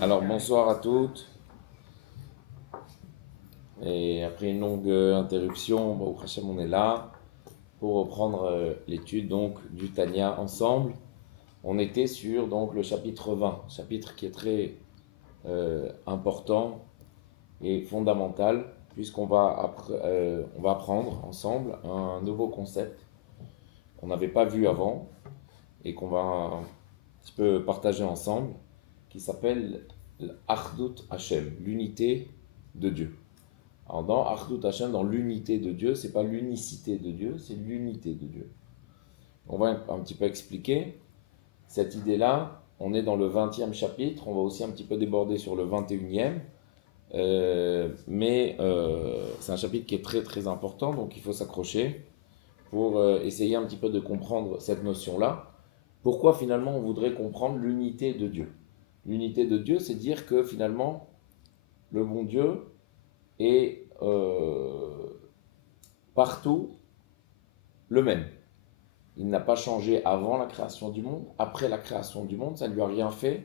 Alors bonsoir à toutes. Et après une longue interruption, au Hachem, on est là pour reprendre l'étude donc du Tanya ensemble. On était sur donc le chapitre 20, chapitre qui est très important et fondamental puisqu'on on va apprendre ensemble un nouveau concept qu'on n'avait pas vu avant et qu'on va un petit peu partager ensemble, qui s'appelle l'Achdut Hashem, l'unité de Dieu. Alors dans Achdut Hashem, dans l'unité de Dieu, c'est pas l'unicité de Dieu, c'est l'unité de Dieu. On va un petit peu expliquer cette idée-là. On est dans le 20e chapitre, on va aussi un petit peu déborder sur le 21e, mais c'est un chapitre qui est très très important, donc il faut s'accrocher pour essayer un petit peu de comprendre cette notion-là. Pourquoi finalement on voudrait comprendre l'unité de Dieu? L'unité de Dieu, c'est dire que finalement, le bon Dieu est partout le même. Il n'a pas changé avant la création du monde, après la création du monde, ça ne lui a rien fait.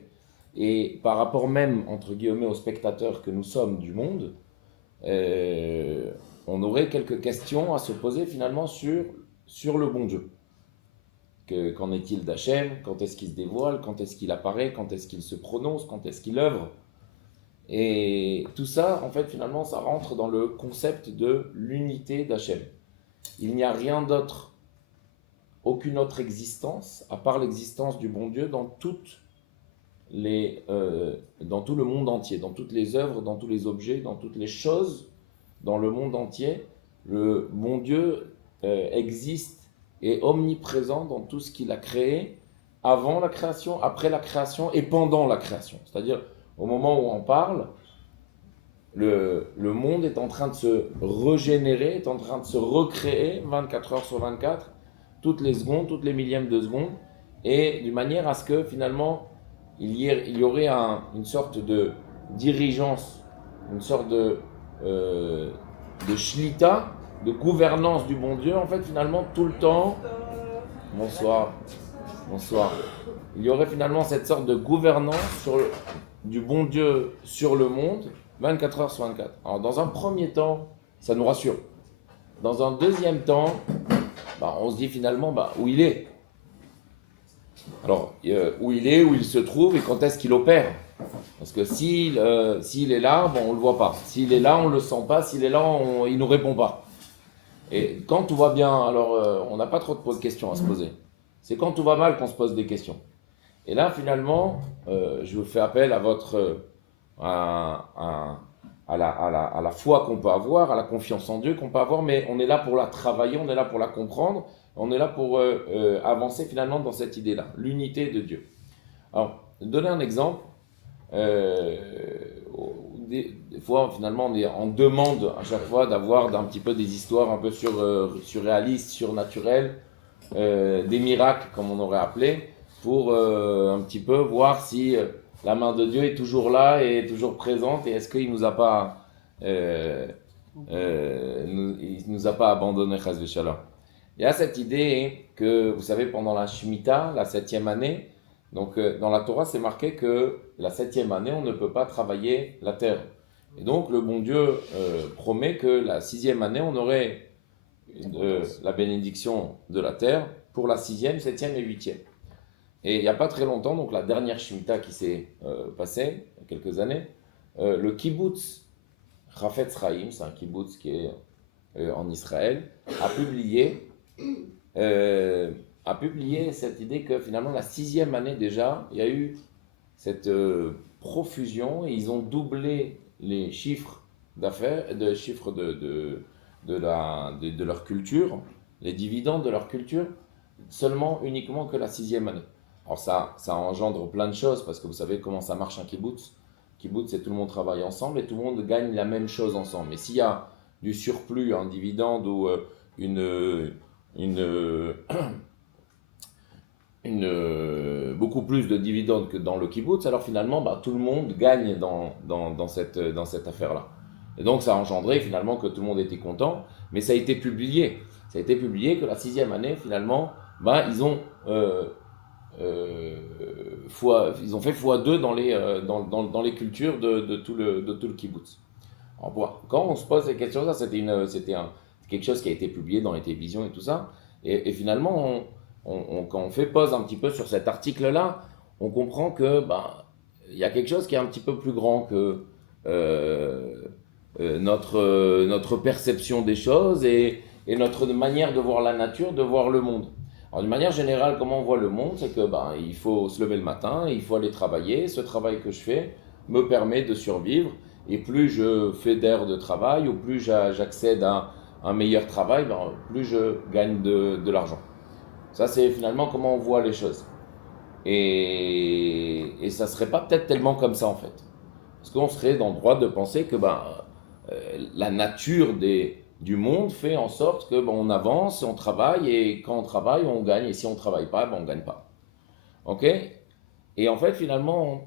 Et par rapport même, entre guillemets, aux spectateurs que nous sommes du monde, on aurait quelques questions à se poser finalement sur le bon Dieu. Qu'en est-il d'Hachem? Quand est-ce qu'il se dévoile? Quand est-ce qu'il apparaît? Quand est-ce qu'il se prononce? Quand est-ce qu'il œuvre? Et tout ça, en fait, finalement, ça rentre dans le concept de l'unité d'Hachem. Il n'y a rien d'autre, aucune autre existence, à part l'existence du bon Dieu dans tout le monde entier, dans toutes les œuvres, dans tous les objets, dans toutes les choses, dans le monde entier. Le bon Dieu existe et est omniprésent dans tout ce qu'il a créé, avant la création, après la création et pendant la création. C'est-à-dire, au moment où on parle, le monde est en train de se régénérer, est en train de se recréer 24 heures sur 24, toutes les secondes, toutes les millièmes de seconde, et d'une manière à ce que finalement il y aurait une sorte de dirigeance, une sorte de shlita, de gouvernance du bon Dieu, en fait finalement tout le temps. Bonsoir. Bonsoir. Il y aurait finalement cette sorte de gouvernance du bon Dieu sur le monde, 24 heures sur 24. Alors dans un premier temps, ça nous rassure. Dans un deuxième temps, on se dit finalement où il est. Alors, où il est, où il se trouve et quand est-ce qu'il opère. Parce que s'il est là, on ne le voit pas. S'il est là, on ne le sent pas. S'il est là, il ne nous répond pas. Et quand tout va bien, alors on n'a pas trop de questions à se poser. C'est quand tout va mal qu'on se pose des questions. Et là, finalement, je vous fais appel à la foi qu'on peut avoir, à la confiance en Dieu qu'on peut avoir, mais on est là pour la travailler, on est là pour la comprendre, on est là pour avancer finalement dans cette idée-là, l'unité de Dieu. Alors, donner un exemple, des fois finalement on demande à chaque fois d'avoir un petit peu des histoires un peu surréalistes, surnaturelles, des miracles comme on aurait appelé, pour un petit peu voir si la main de Dieu est toujours là et est toujours présente et est-ce qu'il nous a pas il nous a pas abandonné, chas v'shalom. Il y a cette idée que vous savez pendant la Shemitah, la 7e année, donc dans la Torah c'est marqué que la 7e année on ne peut pas travailler la terre. Et donc le bon Dieu promet que la 6e année on aurait la bénédiction de la terre pour la 6e, 7e et 8e. Et il n'y a pas très longtemps, donc la dernière Shemitah qui s'est passée, il y a quelques années, le kibbutz Chafetz Chaim, c'est un kibbutz qui est en Israël, a publié cette idée que finalement la 6e année déjà, il y a eu cette profusion et ils ont doublé les chiffres d'affaires, de chiffres de leur culture, les dividendes de leur culture, uniquement que la 6e année. Alors ça engendre plein de choses parce que vous savez comment ça marche un kibbutz. Kibbutz, c'est tout le monde travaille ensemble et tout le monde gagne la même chose ensemble. Mais s'il y a du surplus, un dividende ou beaucoup plus de dividendes que dans le kibbutz, alors finalement tout le monde gagne dans cette affaire-là. Et donc ça a engendré finalement que tout le monde était content, mais ça a été publié. Ça a été publié que la 6e année finalement, ils ont ils ont fait x2 dans les cultures de tout le kibbutz. Alors, quand on se pose ces questions, ça c'était quelque chose qui a été publié dans les télévisions et tout ça. Et finalement, quand on fait pause un petit peu sur cet article-là, on comprend que il y a quelque chose qui est un petit peu plus grand que euh, notre perception des choses et notre manière de voir la nature, de voir le monde. Alors, d'une manière générale, comment on voit le monde, c'est que il faut se lever le matin, il faut aller travailler. Ce travail que je fais me permet de survivre. Et plus je fais d'heures de travail, ou plus j'accède à un meilleur travail, plus je gagne de l'argent. Ça, c'est finalement comment on voit les choses. Et ça serait pas peut-être tellement comme ça en fait. Parce qu'on serait dans le droit de penser que la nature du monde fait en sorte que on avance, on travaille, et quand on travaille, on gagne, et si on ne travaille pas, on ne gagne pas. Ok? Et en fait, finalement,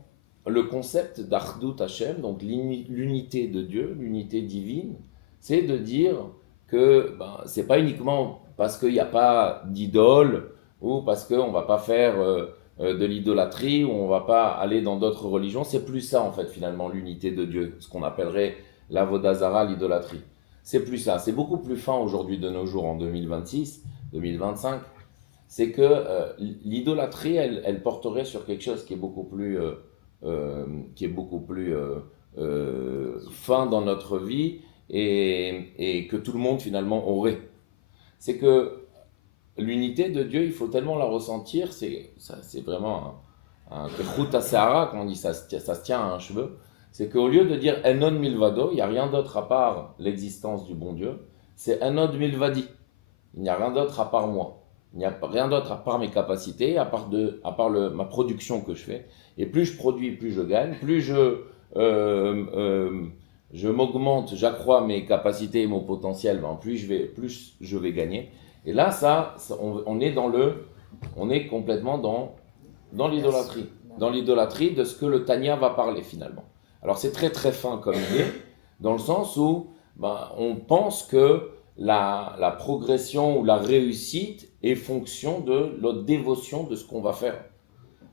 le concept d'Achdut Hashem, donc l'unité de Dieu, l'unité divine, c'est de dire que c'est pas uniquement parce qu'il n'y a pas d'idole ou parce qu'on ne va pas faire de l'idolâtrie ou on ne va pas aller dans d'autres religions. C'est plus ça, en fait, finalement, l'unité de Dieu, ce qu'on appellerait l'avodazara, l'idolâtrie. C'est plus ça. C'est beaucoup plus fin aujourd'hui de nos jours, en 2026, 2025. C'est que l'idolâtrie, elle porterait sur quelque chose qui est beaucoup plus fin dans notre vie et que tout le monde finalement aurait. C'est que l'unité de Dieu, il faut tellement la ressentir, c'est vraiment un kechut asehara, comme on dit, ça se tient à un cheveu. C'est qu'au lieu de dire enon milvado, il n'y a rien d'autre à part l'existence du bon Dieu, c'est enon milvadi, il n'y a rien d'autre à part moi. Il n'y a rien d'autre à part mes capacités, à part ma production que je fais. Et plus je produis, plus je gagne, plus je m'augmente, j'accrois mes capacités et mon potentiel, plus je vais gagner. Et là, on est complètement dans l'idolâtrie. Dans l'idolâtrie de ce que le Tanya va parler finalement. Alors c'est très très fin comme idée, dans le sens où on pense que la progression ou la réussite est fonction de notre dévotion de ce qu'on va faire.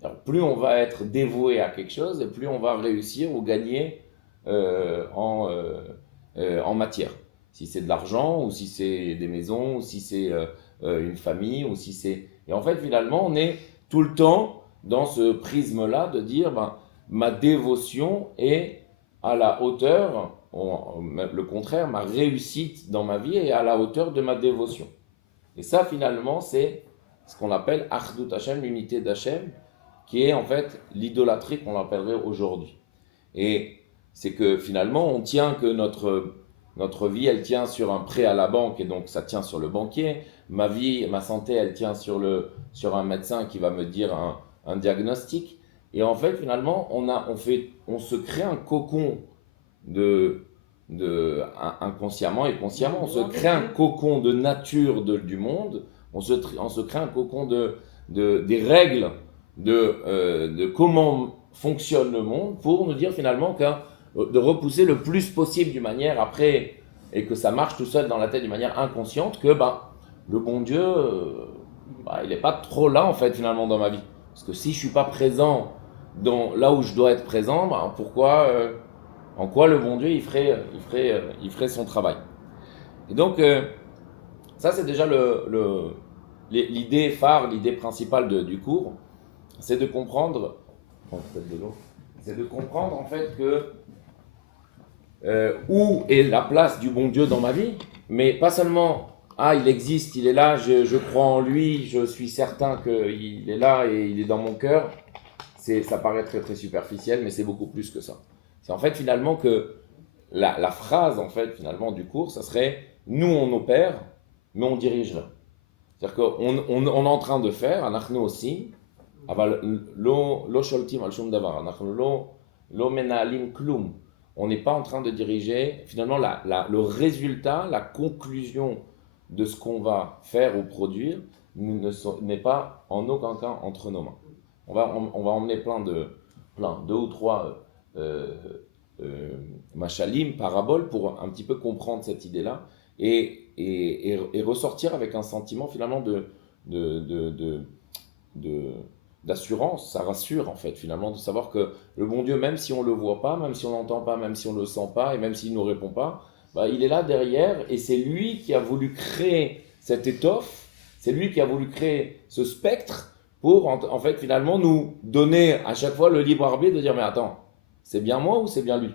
Alors, plus on va être dévoué à quelque chose, et plus on va réussir ou gagner en matière. Si c'est de l'argent, ou si c'est des maisons, ou si c'est une famille, ou si c'est... Et en fait, finalement, on est tout le temps dans ce prisme-là de dire, ma dévotion est à la hauteur, le contraire, ma réussite dans ma vie est à la hauteur de ma dévotion. Et ça, finalement, c'est ce qu'on appelle Achdut Hashem, l'unité d'Hachem, qui est en fait l'idolâtrie qu'on l'appellerait aujourd'hui. Et c'est que finalement, on tient que notre vie, elle tient sur un prêt à la banque, et donc ça tient sur le banquier. Ma vie, ma santé, elle tient sur un médecin qui va me dire un diagnostic. Et en fait, finalement, on se crée un cocon inconsciemment et consciemment, on se crée un cocon de nature du monde, on se crée un cocon des règles de comment fonctionne le monde pour nous dire finalement de repousser le plus possible d'une manière après, et que ça marche tout seul dans la tête d'une manière inconsciente, que le bon Dieu, il n'est pas trop là en fait finalement dans ma vie. Parce que si je ne suis pas présent là où je dois être présent, en quoi le bon Dieu il ferait son travail. Et donc ça c'est déjà l'idée phare, l'idée principale du cours, c'est de comprendre, c'est de comprendre en fait que où est la place du bon Dieu dans ma vie, mais pas seulement il existe, il est là, je crois en lui, je suis certain qu'il est là et il est dans mon cœur. Ça paraît très très superficiel, mais c'est beaucoup plus que ça. C'est en fait finalement que la phrase en fait finalement du cours, ça serait nous on opère, mais on dirige là. C'est-à-dire qu'on est en train de faire, אנחנו עושים, אבל לא שולטים על שום דבר, אנחנו לא מנהלים כלום. On n'est pas en train de diriger, finalement le résultat, la conclusion de ce qu'on va faire ou produire n'est pas en aucun cas entre nos mains. On va emmener deux ou trois machalim, paraboles, pour un petit peu comprendre cette idée-là et ressortir avec un sentiment finalement de d'assurance, ça rassure en fait finalement de savoir que le bon Dieu, même si on ne le voit pas, même si on n'entend pas, même si on ne le sent pas et même s'il ne nous répond pas, bah, il est là derrière et c'est lui qui a voulu créer cette étoffe, c'est lui qui a voulu créer ce spectre pour en fait finalement nous donner à chaque fois le libre arbitre de dire mais attends, c'est bien moi ou c'est bien lui?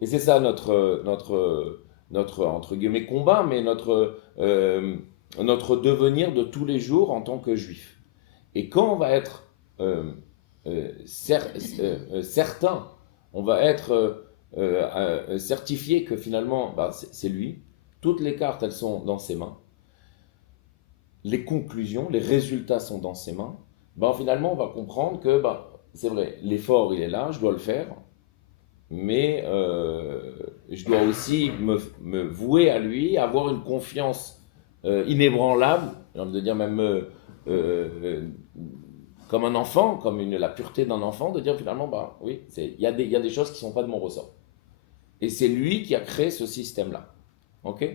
Et c'est ça notre entre guillemets combat, mais notre devenir de tous les jours en tant que juif. Et quand on va être certain, on va être certifié que finalement bah, c'est lui, toutes les cartes elles sont dans ses mains, les conclusions, les résultats sont dans ses mains, bah, finalement on va comprendre que bah, c'est vrai, l'effort il est là, je dois le faire, mais je dois aussi me vouer à lui, avoir une confiance inébranlable, j'ai envie de dire même euh, comme un enfant, comme la pureté d'un enfant, de dire finalement, bah oui, il y a des choses qui ne sont pas de mon ressort. Et c'est lui qui a créé ce système-là. Ok?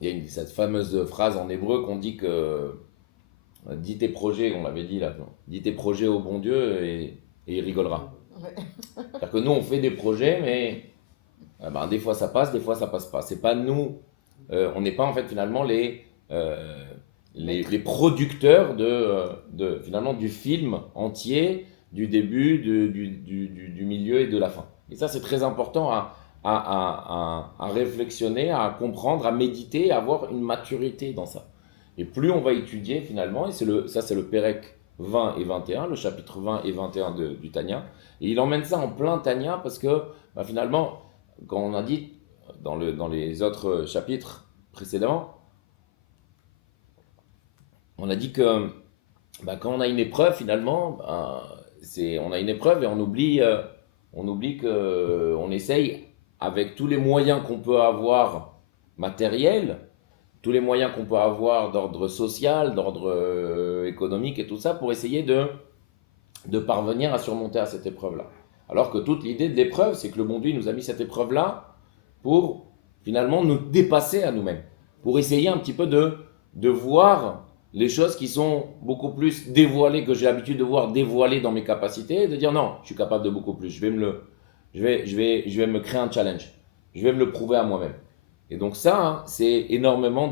Il y a cette fameuse phrase en hébreu qu'on dit que dis tes projets, on l'avait dit là, dis tes projets au bon Dieu et il rigolera. Ouais. C'est-à-dire que nous, on fait des projets, mais ben, des fois ça passe, des fois ça passe pas. C'est pas nous, on n'est pas en fait finalement les producteurs finalement du film entier, du début, du milieu et de la fin. Et ça, c'est très important à réflexionner, à comprendre, à méditer, à avoir une maturité dans ça. Et plus on va étudier finalement, et ça c'est le Pérec 20 et 21, le chapitre 20 et 21 du Tanya, et il emmène ça en plein Tanya parce que bah, finalement, quand on a dit dans les autres chapitres précédemment, on a dit que bah, quand on a une épreuve finalement, bah, on a une épreuve et on oublie que on essaye avec tous les moyens qu'on peut avoir matériels, tous les moyens qu'on peut avoir d'ordre social, d'ordre économique et tout ça pour essayer de parvenir à surmonter à cette épreuve-là. Alors que toute l'idée de l'épreuve, c'est que le bon Dieu nous a mis cette épreuve-là pour finalement nous dépasser à nous-mêmes, pour essayer un petit peu de voir les choses qui sont beaucoup plus dévoilées, que j'ai l'habitude de voir dévoilées dans mes capacités, et de dire non, je suis capable de beaucoup plus, je vais me créer un challenge, je vais me le prouver à moi-même. Et donc ça, hein, c'est énormément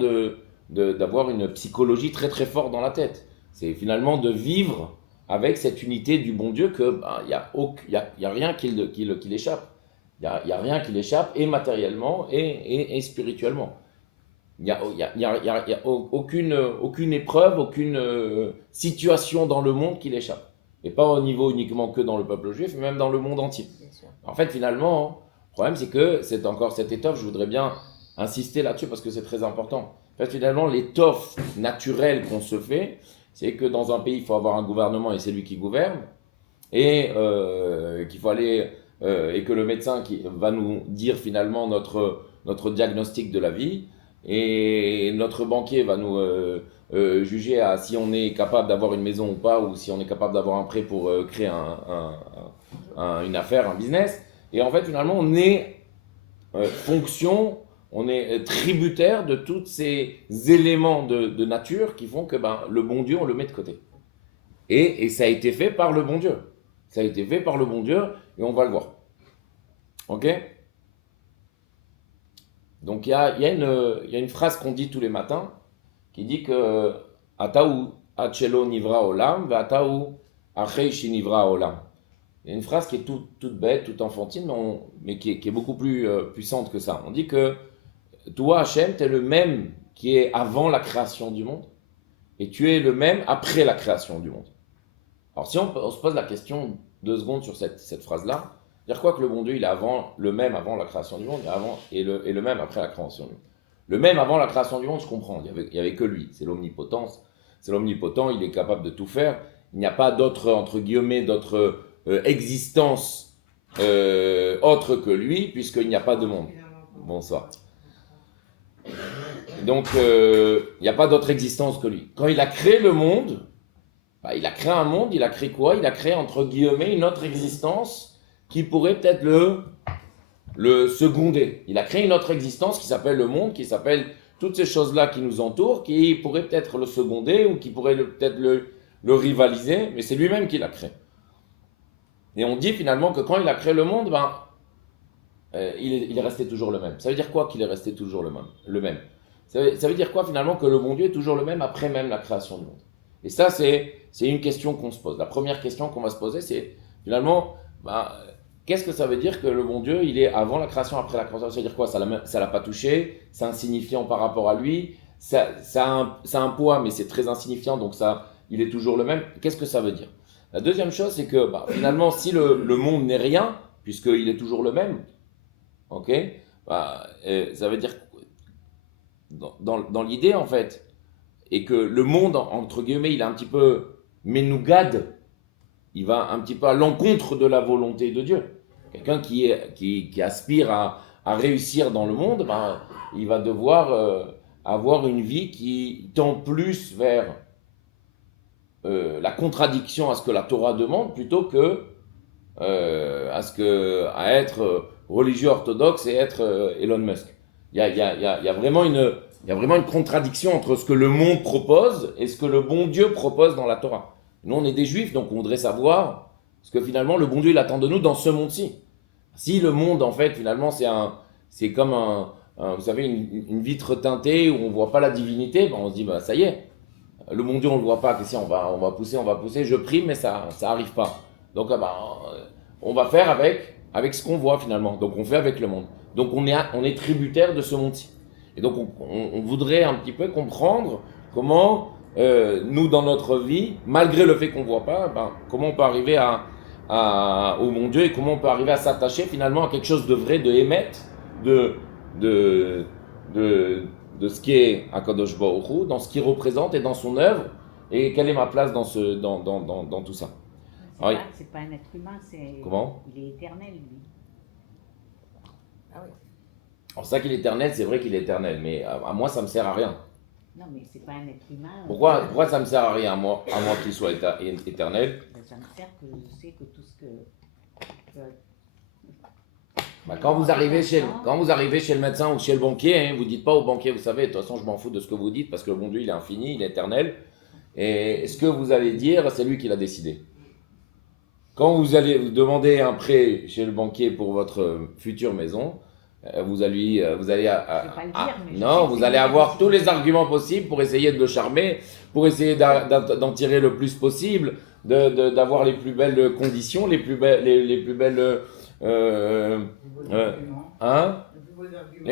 d'avoir une psychologie très très forte dans la tête. C'est finalement de vivre avec cette unité du bon Dieu que y a rien qui l'échappe. Il y a rien qui l'échappe, et matériellement et spirituellement. Il n'y a, y a aucune épreuve, aucune situation dans le monde qui l'échappe. Et pas au niveau uniquement que dans le peuple juif, mais même dans le monde entier. En fait, finalement, le problème, c'est que c'est encore cette étoffe, je voudrais bien insister là-dessus parce que c'est très important. En fait, finalement, l'étoffe naturelle qu'on se fait, c'est que dans un pays, il faut avoir un gouvernement et c'est lui qui gouverne, et qu'il faut aller, et que le médecin qui va nous dire finalement notre diagnostic de la vie, et notre banquier va nous juger à si on est capable d'avoir une maison ou pas, ou si on est capable d'avoir un prêt pour créer une affaire, un business. Et en fait, finalement, on est fonction, on est tributaire de tous ces éléments de nature qui font que ben, le bon Dieu, on le met de côté. Et ça a été fait par le bon Dieu. Ça a été fait par le bon Dieu et on va le voir. Ok? Donc il y a une phrase qu'on dit tous les matins qui dit que Ataou Achelo Nivra Olam, Ataou Acheishi Nivra Olam. Il y a une phrase qui est toute bête, toute enfantine, mais qui est beaucoup plus puissante que ça. On dit que toi, Hachem, tu es le même qui est avant la création du monde et tu es le même après la création du monde. Alors si on se pose la question 2 secondes sur cette phrase-là, dire quoi que le bon Dieu, il est le même avant la création du monde et le même après la création du monde. Le même avant la création du monde, je comprends, il n'y avait que lui, c'est l'omnipotence, c'est l'omnipotent, il est capable de tout faire, il n'y a pas d'autre, entre guillemets, d'autre existence autre que lui, puisqu'il n'y a pas de monde. Bonsoir. Donc, il n'y a pas d'autre existence que lui. Quand il a créé le monde, bah, il a créé un monde, il a créé quoi? Il a créé, entre guillemets, une autre existence qui pourrait peut-être le seconder. Il a créé une autre existence qui s'appelle le monde, qui s'appelle toutes ces choses-là qui nous entourent, qui pourraient peut-être le seconder ou qui pourraient peut-être le rivaliser, mais c'est lui-même qui l'a créé. Et on dit finalement que quand il a créé le monde, il est resté toujours le même. Ça veut dire quoi qu'il est resté toujours le même ça veut dire quoi finalement que le bon Dieu est toujours le même après même la création du monde. Et ça, c'est une question qu'on se pose. La première question qu'on va se poser, c'est finalement, qu'est-ce que ça veut dire que le bon Dieu, il est avant la création, après la création? Ça veut dire quoi? Ça l'a pas touché, c'est insignifiant par rapport à lui, ça a un poids, mais c'est très insignifiant, donc il est toujours le même. Qu'est-ce que ça veut dire? La deuxième chose, c'est que finalement, si le monde n'est rien, puisqu'il est toujours le même, ok, ça veut dire dans l'idée en fait, et que le monde entre guillemets, il est un petit peu ménougade, il va un petit peu à l'encontre de la volonté de Dieu. Quelqu'un qui aspire à réussir dans le monde, il va devoir avoir une vie qui tend plus vers la contradiction à ce que la Torah demande plutôt que à être religieux orthodoxe et être Elon Musk. Il y a vraiment une contradiction entre ce que le monde propose et ce que le bon Dieu propose dans la Torah. Nous, on est des juifs, donc on voudrait savoir ce que finalement le bon Dieu il attend de nous dans ce monde-ci. Si le monde, en fait, finalement, c'est comme vous savez, une vitre teintée où on ne voit pas la divinité, on se dit, ça y est, le bon Dieu, on ne le voit pas, on va pousser, je prie, mais ça n'arrive pas. Donc, on va faire avec ce qu'on voit finalement. Donc, on fait avec le monde. Donc, on est tributaire de ce monde-ci. Et donc, on voudrait un petit peu comprendre comment, nous, dans notre vie, malgré le fait qu'on ne voit pas, comment on peut arriver au bon Dieu et comment on peut arriver à s'attacher finalement à quelque chose de vrai, de émettre, de ce qui est Akadosh Baruch Hu, dans ce qu'il représente et dans son œuvre, et quelle est ma place dans tout ça. C'est pas un être humain, Comment? Il est éternel, lui. Ah oui. Alors ça qu'il est éternel, c'est vrai qu'il est éternel, mais à moi ça me sert à rien. Non, mais c'est pas un être humain. Pourquoi ça me sert à rien à moi qu'il soit éternel? Ça me sert que je sais que tout ce que... Quand vous arrivez chez le médecin ou chez le banquier, vous dites pas au banquier, vous savez, de toute façon je m'en fous de ce que vous dites parce que le bon Dieu il est infini, il est éternel. Et ce que vous allez dire, c'est lui qui l'a décidé. Quand vous allez vous demander un prêt chez le banquier pour votre future maison, vous allez avoir tous les arguments possibles pour essayer de le charmer, pour essayer d'en tirer le plus possible, d'avoir les plus belles conditions, les plus belles les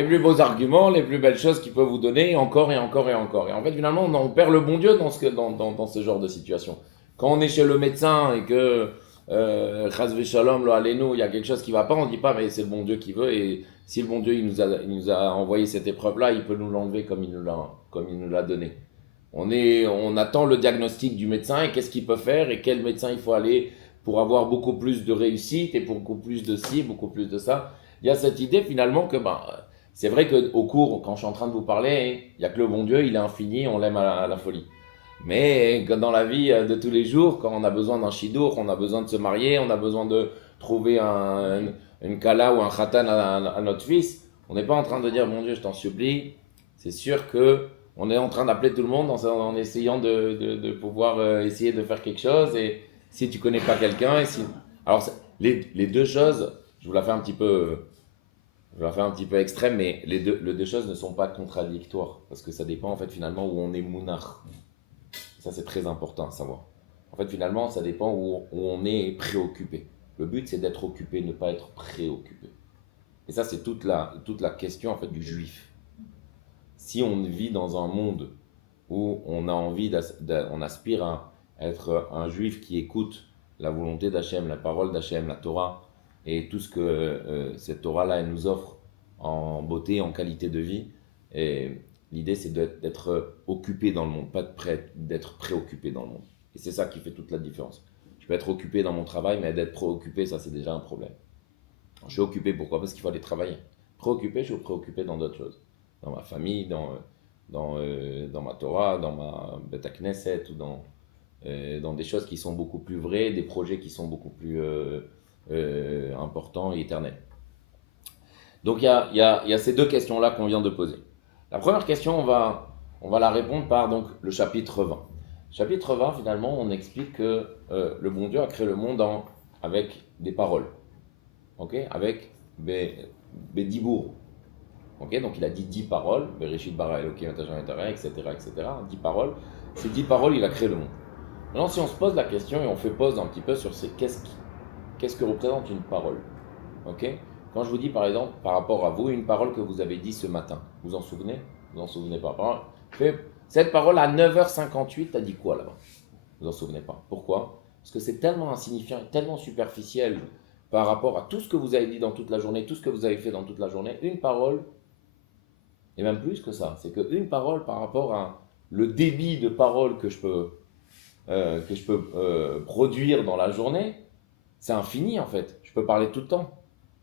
plus beaux arguments, les plus belles choses qu'il peut vous donner, encore et encore et encore. Et en fait, finalement, on perd le bon Dieu dans ce genre de situation. Quand on est chez le médecin et que Chas v'Shalom, lo alenu, il y a quelque chose qui ne va pas, on ne dit pas, mais c'est le bon Dieu qui veut. Et si le bon Dieu il nous a envoyé cette épreuve-là, il peut nous l'enlever comme il nous l'a donné. On attend le diagnostic du médecin et qu'est-ce qu'il peut faire et quel médecin il faut aller pour avoir beaucoup plus de réussite et beaucoup plus de ci, beaucoup plus de ça. Il y a cette idée finalement que c'est vrai qu'au cours, quand je suis en train de vous parler, il n'y a que le bon Dieu, il est infini, on l'aime à la folie. Mais dans la vie de tous les jours, quand on a besoin d'un shidour, on a besoin de se marier, on a besoin de trouver une kala ou un khatan à notre fils, on n'est pas en train de dire, mon Dieu, je t'en supplie. C'est sûr que on est en train d'appeler tout le monde en essayant de pouvoir essayer de faire quelque chose. Et si tu connais pas quelqu'un, alors les deux choses, je vous la fais un petit peu extrême, mais les deux choses ne sont pas contradictoires parce que ça dépend en fait finalement où on est mounach. Ça c'est très important à savoir. En fait finalement ça dépend où on est préoccupé. Le but c'est d'être occupé, ne pas être préoccupé. Et ça c'est toute la question en fait du juif. Si on vit dans un monde où on a envie, on aspire à être un juif qui écoute la volonté d'Hachem, la parole d'Hachem, la Torah, et tout ce que cette Torah-là elle nous offre en beauté, en qualité de vie. Et l'idée c'est d'être occupé dans le monde, pas d'être préoccupé dans le monde. Et c'est ça qui fait toute la différence. Je peux être occupé dans mon travail, mais d'être préoccupé, ça c'est déjà un problème. Alors, je suis occupé, pourquoi? Parce qu'il faut aller travailler. Préoccupé, je suis préoccupé dans d'autres choses. Dans ma famille, dans ma Torah, dans ma Beth Knesset, ou dans des choses qui sont beaucoup plus vraies, des projets qui sont beaucoup plus importants et éternels. Donc il y a ces deux questions-là qu'on vient de poser. La première question, on va la répondre par donc, le chapitre 20. Chapitre 20, finalement, on explique que le bon Dieu a créé le monde avec des paroles, ok, avec Bédibour. Ok, donc il a dit 10 paroles, Bereshit bara Elokim et etc., etc. 10 paroles. Ces 10 paroles, il a créé le monde. Maintenant, si on se pose la question et on fait pause un petit peu sur qu'est-ce que représente une parole, ok? Quand je vous dis par exemple, par rapport à vous, une parole que vous avez dit ce matin, vous en souvenez? Vous en souvenez pas? Cette parole à 9h58, t'as dit quoi là-bas? Vous en souvenez pas? Pourquoi? Parce que c'est tellement insignifiant, tellement superficiel par rapport à tout ce que vous avez dit dans toute la journée, tout ce que vous avez fait dans toute la journée. Une parole, et même plus que ça, c'est qu'une parole par rapport à le débit de paroles que je peux produire dans la journée, c'est infini en fait. Je peux parler tout le temps.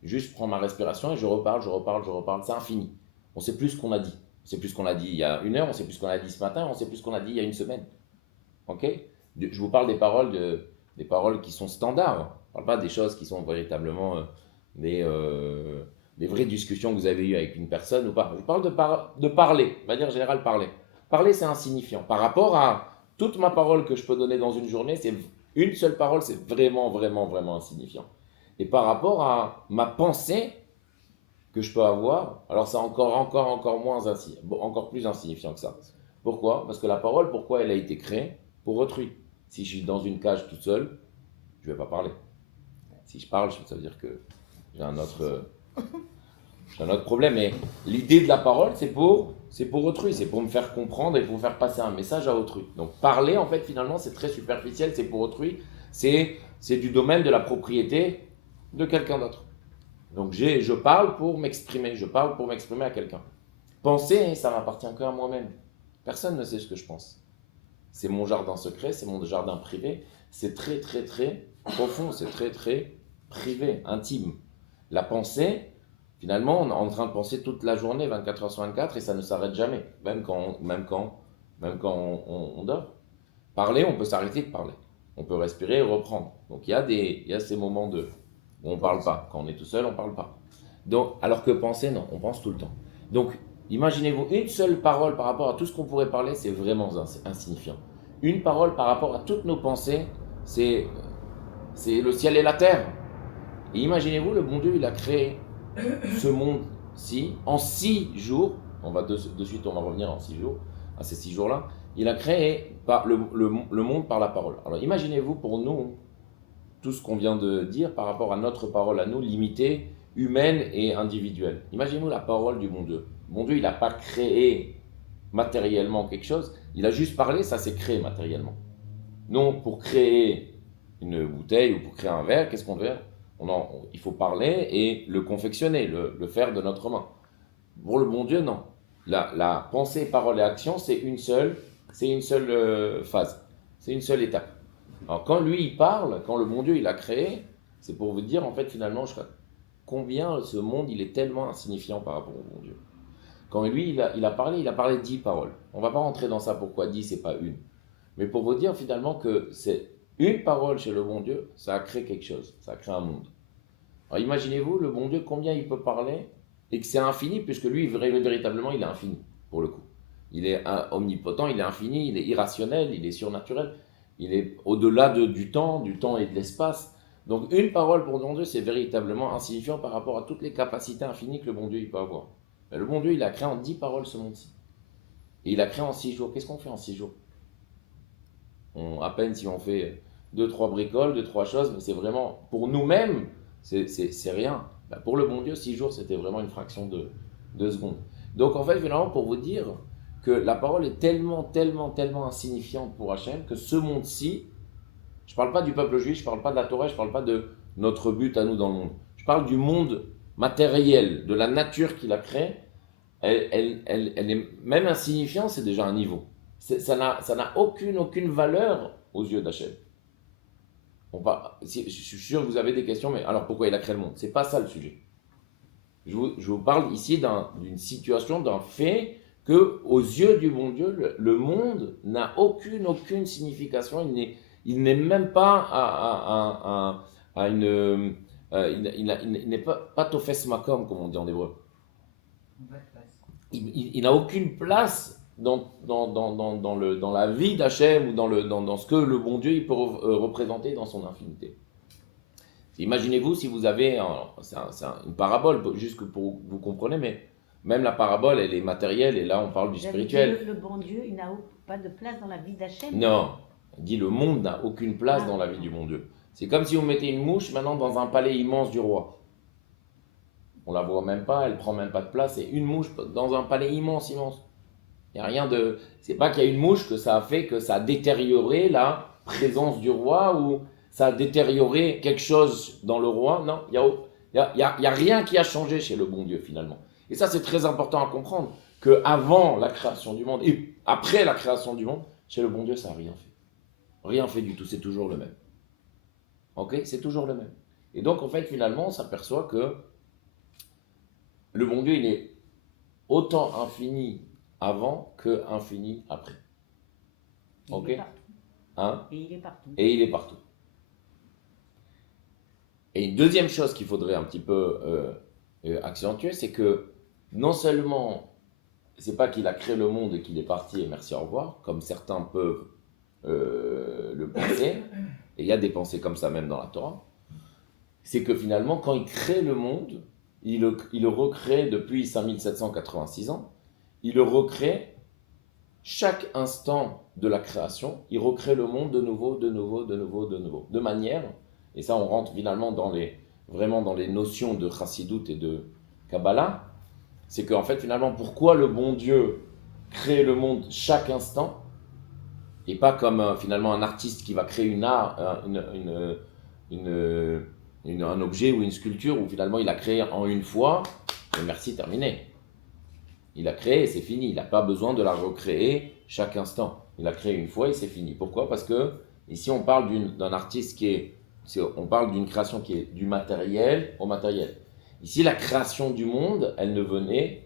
Juste je prends ma respiration et je reparle. C'est infini. On ne sait plus ce qu'on a dit. On ne sait plus ce qu'on a dit il y a une heure, on ne sait plus ce qu'on a dit ce matin, on ne sait plus ce qu'on a dit il y a une semaine. Ok? Je vous parle des paroles qui sont standards. Je ne parle pas des choses qui sont véritablement des vraies discussions que vous avez eues avec une personne ou pas. Je parle de parler, de manière générale parler. Parler, c'est insignifiant. Par rapport à toute ma parole que je peux donner dans une journée, c'est une seule parole, c'est vraiment, vraiment, vraiment insignifiant. Et par rapport à ma pensée que je peux avoir, alors c'est encore plus insignifiant que ça. Pourquoi? Parce que la parole, pourquoi elle a été créée? Pour autrui. Si je suis dans une cage toute seule, je ne vais pas parler. Si je parle, ça veut dire que j'ai un autre problème. Mais l'idée de la parole, c'est pour autrui, c'est pour me faire comprendre et pour faire passer un message à autrui. Donc parler, en fait, finalement, c'est très superficiel, c'est pour autrui, c'est du domaine de la propriété de quelqu'un d'autre. Donc je parle pour m'exprimer, à quelqu'un. Penser, ça m'appartient que à moi-même. Personne ne sait ce que je pense. C'est mon jardin secret, c'est mon jardin privé, c'est très très très profond, c'est très très privé, intime. La pensée, finalement, on est en train de penser toute la journée, 24 heures sur 24, et ça ne s'arrête jamais, même quand on dort. Parler, on peut s'arrêter de parler. On peut respirer et reprendre. Donc il y a ces moments où on ne parle pas. Quand on est tout seul, on ne parle pas. Donc, alors que penser, non, on pense tout le temps. Donc, imaginez-vous, une seule parole par rapport à tout ce qu'on pourrait parler, c'est vraiment insignifiant. Une parole par rapport à toutes nos pensées, c'est le ciel et la terre. Et imaginez-vous, le bon Dieu, il a créé ce monde-ci en 6 jours. De suite, on va revenir en 6 jours, à ces 6 jours-là. Il a créé le monde par la parole. Alors imaginez-vous pour nous, tout ce qu'on vient de dire par rapport à notre parole à nous, limitée, humaine et individuelle. Imaginez-vous la parole du bon Dieu. Le bon Dieu, il n'a pas créé matériellement quelque chose, il a juste parlé, ça s'est créé matériellement. Non, pour créer une bouteille ou pour créer un verre, qu'est-ce qu'on fait? Il faut parler et le confectionner, le faire de notre main. Pour le bon Dieu, non. La pensée, parole et action, c'est une seule phase, c'est une seule étape. Alors quand lui il parle, quand le bon Dieu il a créé, c'est pour vous dire en fait finalement combien ce monde il est tellement insignifiant par rapport au bon Dieu. Quand lui il a parlé 10 paroles. On va pas rentrer dans ça pourquoi 10 c'est pas une. Mais pour vous dire finalement que c'est une parole chez le bon Dieu, ça a créé quelque chose, ça a créé un monde. Alors imaginez-vous le bon Dieu combien il peut parler et que c'est infini puisque lui véritablement il est infini pour le coup. Il est omnipotent, il est infini, il est irrationnel, il est surnaturel. Il est au-delà du temps et de l'espace. Donc une parole pour mon Dieu, c'est véritablement insignifiant par rapport à toutes les capacités infinies que le bon Dieu il peut avoir. Mais le bon Dieu, il a créé en 10 paroles ce monde-ci. Et il a créé en 6 jours. Qu'est-ce qu'on fait en 6 jours? À peine si on fait 2-3 bricoles, 2-3 choses, mais c'est vraiment, pour nous-mêmes, c'est rien. Pour le bon Dieu, 6 jours, c'était vraiment une fraction de secondes. Donc en fait, finalement, pour vous dire que la parole est tellement, tellement, tellement insignifiante pour Hachem que ce monde-ci, je ne parle pas du peuple juif, je ne parle pas de la Torah, je ne parle pas de notre but à nous dans le monde. Je parle du monde matériel, de la nature qu'il a créée. Elle est même insignifiante, c'est déjà un niveau. Ça n'a aucune valeur aux yeux d'Hachem. Je suis sûr que vous avez des questions, mais alors pourquoi il a créé le monde? C'est pas ça le sujet. Je vous parle ici d'une situation, d'un fait que, aux yeux du bon Dieu, le monde n'a aucune signification. Il n'est même pas à une. Il n'est pas tofes makom, comme on dit en hébreu. il n'a aucune place dans la vie d'Hachem ou dans ce que le bon Dieu il peut représenter dans son infinité. Imaginez-vous si vous avez, une parabole, juste que pour vous compreniez, mais même la parabole, elle est matérielle, et là on parle du Vous avez dit spirituel. le bon Dieu, il n'a pas de place dans la vie d'Hachem. Non, il dit le monde n'a aucune place Ah, dans la vie du bon Dieu. C'est comme si on mettait une mouche maintenant dans un palais immense du roi. On la voit même pas, elle prend même pas de place, et une mouche dans un palais immense, immense. Il n'y a rien de. C'est pas qu'il y a une mouche que ça a fait que ça a détérioré la présence du roi ou ça a détérioré quelque chose dans le roi. Non, il y a rien qui a changé chez le bon Dieu finalement. Et ça, c'est très important à comprendre que avant la création du monde et après la création du monde, chez le bon Dieu, ça n'a rien fait. Rien fait du tout, c'est toujours le même. Ok, c'est toujours le même. Et donc, en fait, finalement, on s'aperçoit que le bon Dieu, il est autant infini avant que infini après. Il Ok. est partout. Hein? Et il est partout. Et il est partout. Et une deuxième chose qu'il faudrait un petit peu accentuer, c'est que non seulement c'est pas qu'il a créé le monde et qu'il est parti et merci au revoir, comme certains peuvent le penser, et il y a des pensées comme ça même dans la Torah, c'est que finalement quand il crée le monde, il le recrée depuis 5786 ans, il le recrée chaque instant de la création, il recrée le monde de nouveau, de manière, et ça on rentre finalement vraiment dans les notions de Chassidut et de Kabbalah, c'est qu'en fait finalement pourquoi le bon Dieu crée le monde chaque instant, et pas comme finalement un artiste qui va créer un objet ou une sculpture où finalement il a créé en une fois, et merci, terminé. Il a créé et c'est fini. Il n'a pas besoin de la recréer chaque instant. Il a créé une fois et c'est fini. Pourquoi? Parce que ici on parle d'un artiste on parle d'une création qui est du matériel au matériel. Ici la création du monde, elle ne venait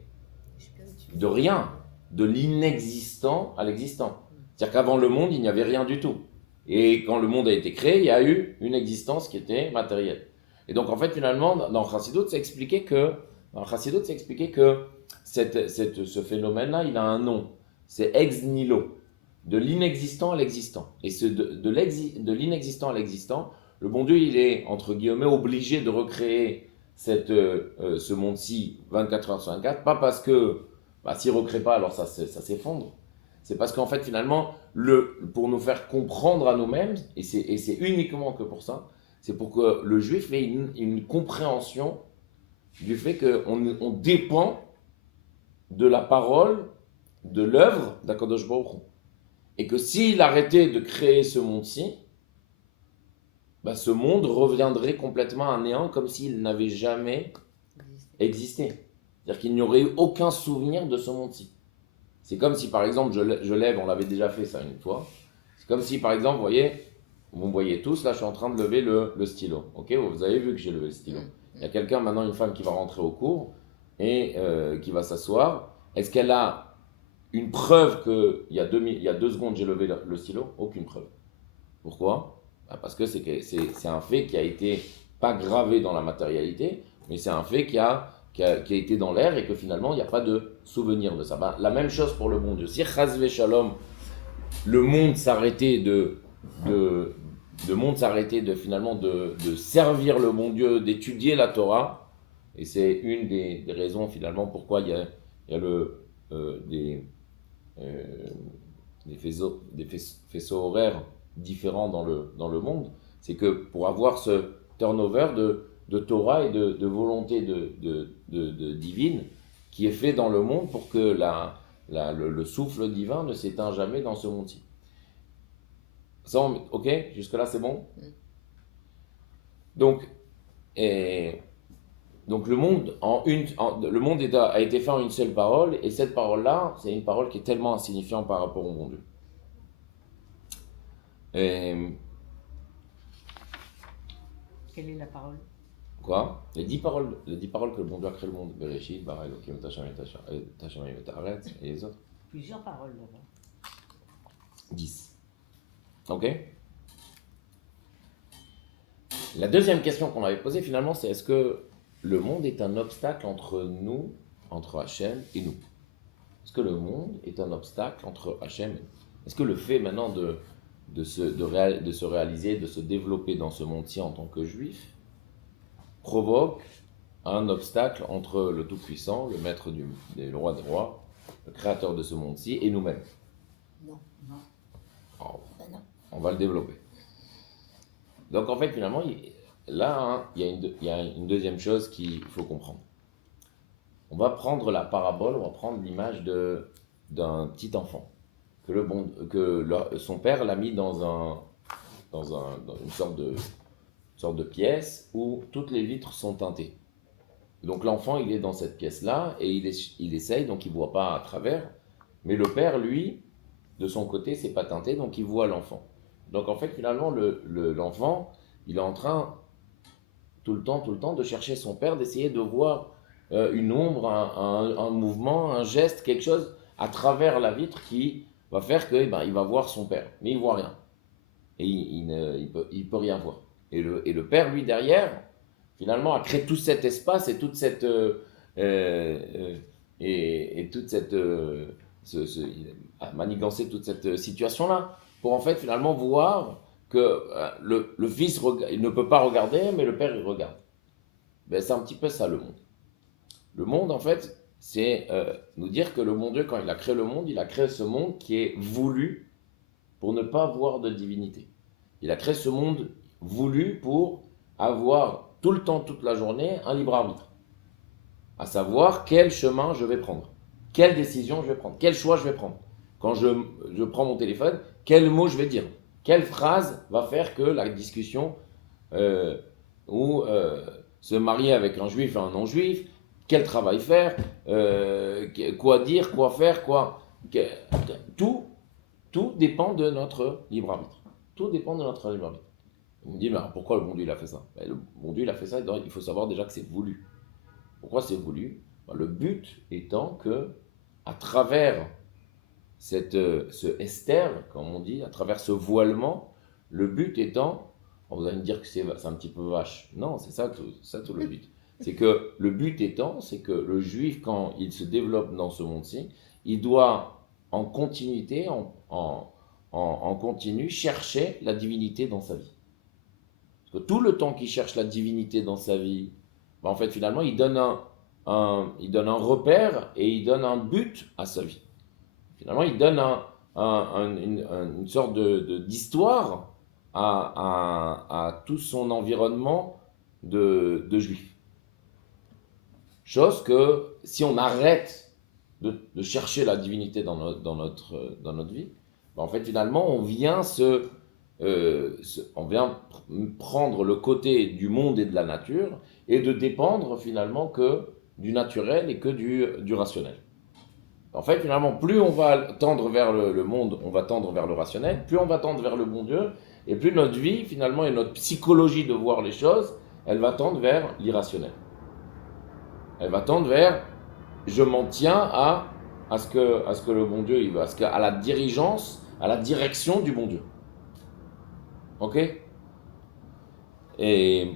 de rien, de l'inexistant à l'existant. C'est-à-dire qu'avant le monde, il n'y avait rien du tout. Et quand le monde a été créé, il y a eu une existence qui était matérielle. Et donc en fait finalement, dans Chassidut, c'est expliqué que ce phénomène-là, il a un nom. C'est ex nihilo, de l'inexistant à l'existant. Et de l'inexistant à l'existant, le bon Dieu, il est, entre guillemets, obligé de recréer ce monde-ci 24 heures sur 24, pas parce que, s'il ne recrée pas, alors ça s'effondre. C'est parce qu'en fait, finalement, pour nous faire comprendre à nous-mêmes, et c'est uniquement que pour ça, c'est pour que le juif ait une compréhension du fait qu'on dépend de la parole, de l'œuvre d'Akadosh Baruch Hu. Et que s'il arrêtait de créer ce monde-ci, ce monde reviendrait complètement à néant comme s'il n'avait jamais existé. C'est-à-dire qu'il n'y aurait eu aucun souvenir de ce monde-ci. C'est comme si par exemple je lève, on l'avait déjà fait ça une fois, c'est comme si par exemple, vous me voyez tous, là je suis en train de lever le stylo. Ok, vous avez vu que j'ai levé le stylo. Il y a quelqu'un maintenant, une femme qui va rentrer au cours et qui va s'asseoir. Est-ce qu'elle a une preuve qu'il y a 2 secondes j'ai levé le stylo? Aucune preuve. Pourquoi? Parce que c'est un fait qui a été pas gravé dans la matérialité, mais c'est un fait qui a été dans l'air et que finalement il n'y a pas de souvenir de ça. La même chose pour le bon Dieu. Si Chazvé Shalom, le monde s'arrêtait finalement de servir le bon Dieu, d'étudier la Torah, et c'est une des raisons finalement pourquoi il y a des faisceaux horaires différents dans le monde, c'est que pour avoir ce turnover de Torah et de volonté de divine qui est fait dans le monde pour que le souffle divin ne s'éteint jamais dans ce monde-ci. Ok, jusque-là c'est bon? Donc le monde, a été fait en une seule parole, et cette parole-là, c'est une parole qui est tellement insignifiante par rapport au bon Dieu. Quelle est la parole? Quoi? Les 10 paroles que le bon Dieu a créé le monde. Bereshit, bara Elokim, Tashamayim, Tacharetz, et les autres. Plusieurs paroles d'abord. 10. Ok? La deuxième question qu'on avait posée finalement, c'est est-ce que le monde est un obstacle entre nous, entre Hachem et nous? Est-ce que le monde est un obstacle entre Hachem? Est-ce que le fait maintenant de se réaliser, de se développer dans ce monde-ci en tant que juif, provoque un obstacle entre le Tout-Puissant, le maître des rois des rois, le créateur de ce monde-ci, et nous-mêmes? Non. Alors, Ben non. on va le développer. Donc en fait, finalement, là, hein, il y a une deuxième chose qu'il faut comprendre. On va prendre la parabole, on va prendre l'image d'un petit enfant que son père l'a mis dans une sorte de pièce où toutes les vitres sont teintées. Donc l'enfant, il est dans cette pièce-là et il essaye, donc il ne voit pas à travers. Mais le père, lui, de son côté, c'est pas teinté, donc il voit l'enfant. Donc en fait, finalement, l'enfant, il est en train tout le temps de chercher son père, d'essayer de voir une ombre, un mouvement, un geste, quelque chose à travers la vitre qui va faire que, il va voir son père. Mais il voit rien. Et il peut rien voir. Et le père, lui, derrière, finalement, a créé tout cet espace et toute cette... et toute cette... il a manigancé toute cette situation-là pour en fait finalement voir que le fils il ne peut pas regarder, mais le père il regarde. Ben, c'est un petit peu ça le monde. Le monde en fait, c'est nous dire que le bon Dieu, quand il a créé le monde, il a créé ce monde qui est voulu pour ne pas voir de divinité. Il a créé ce monde voulu pour avoir tout le temps, toute la journée, un libre arbitre. À savoir quel chemin je vais prendre, quelle décision je vais prendre, quel choix je vais prendre. Quand je prends mon téléphone, quel mot je vais dire, quelle phrase va faire que la discussion ou se marier avec un juif et un non-juif, quel travail faire, quoi dire, quoi faire, tout dépend de notre libre arbitre. Tout dépend de notre libre arbitre. On me dit, mais alors pourquoi le bon Dieu il a fait ça? Le bon Dieu il a fait ça, il faut savoir déjà que c'est voulu. Pourquoi c'est voulu? Le but étant que, à travers ce Esther, comme on dit, à travers ce voilement, le but étant, vous allez me dire que c'est un petit peu vache. Non, c'est ça tout le but. C'est que le but étant, c'est que le juif, quand il se développe dans ce monde-ci, il doit en continuité, en continu, chercher la divinité dans sa vie. Parce que tout le temps qu'il cherche la divinité dans sa vie, en fait, finalement, il donne un repère et il donne un but à sa vie. Finalement, il donne une sorte d'histoire à tout son environnement de juif. Chose que si on arrête de chercher la divinité dans notre vie, en fait, finalement, on vient prendre le côté du monde et de la nature et de dépendre finalement que du naturel et que du rationnel. En fait, finalement, plus on va tendre vers le monde, on va tendre vers le rationnel, plus on va tendre vers le bon Dieu, et plus notre vie, finalement, et notre psychologie de voir les choses, elle va tendre vers l'irrationnel. Elle va tendre vers, je m'en tiens à ce que le bon Dieu il veut, à la dirigeance, à la direction du bon Dieu. Ok? Et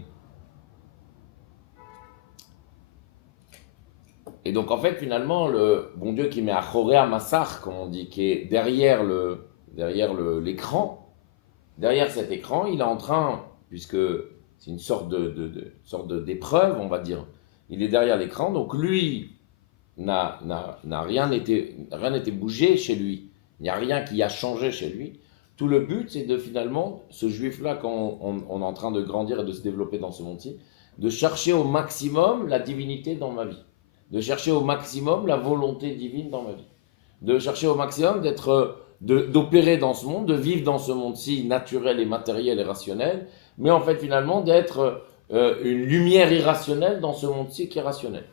donc en fait finalement le bon Dieu qui met à Choréa Massar, comme on dit, qui est derrière l'écran, derrière cet écran, il est en train, puisque c'est une sorte d'épreuve, on va dire, il est derrière l'écran, donc lui rien été bougé chez lui, il n'y a rien qui a changé chez lui. Tout le but, c'est de finalement, ce juif-là, quand on est en train de grandir et de se développer dans ce monde-ci, de chercher au maximum la divinité dans ma vie, de chercher au maximum la volonté divine dans ma vie, de chercher au maximum d'opérer dans ce monde, de vivre dans ce monde-ci naturel et matériel et rationnel, mais en fait finalement d'être une lumière irrationnelle dans ce monde-ci qui est rationnel.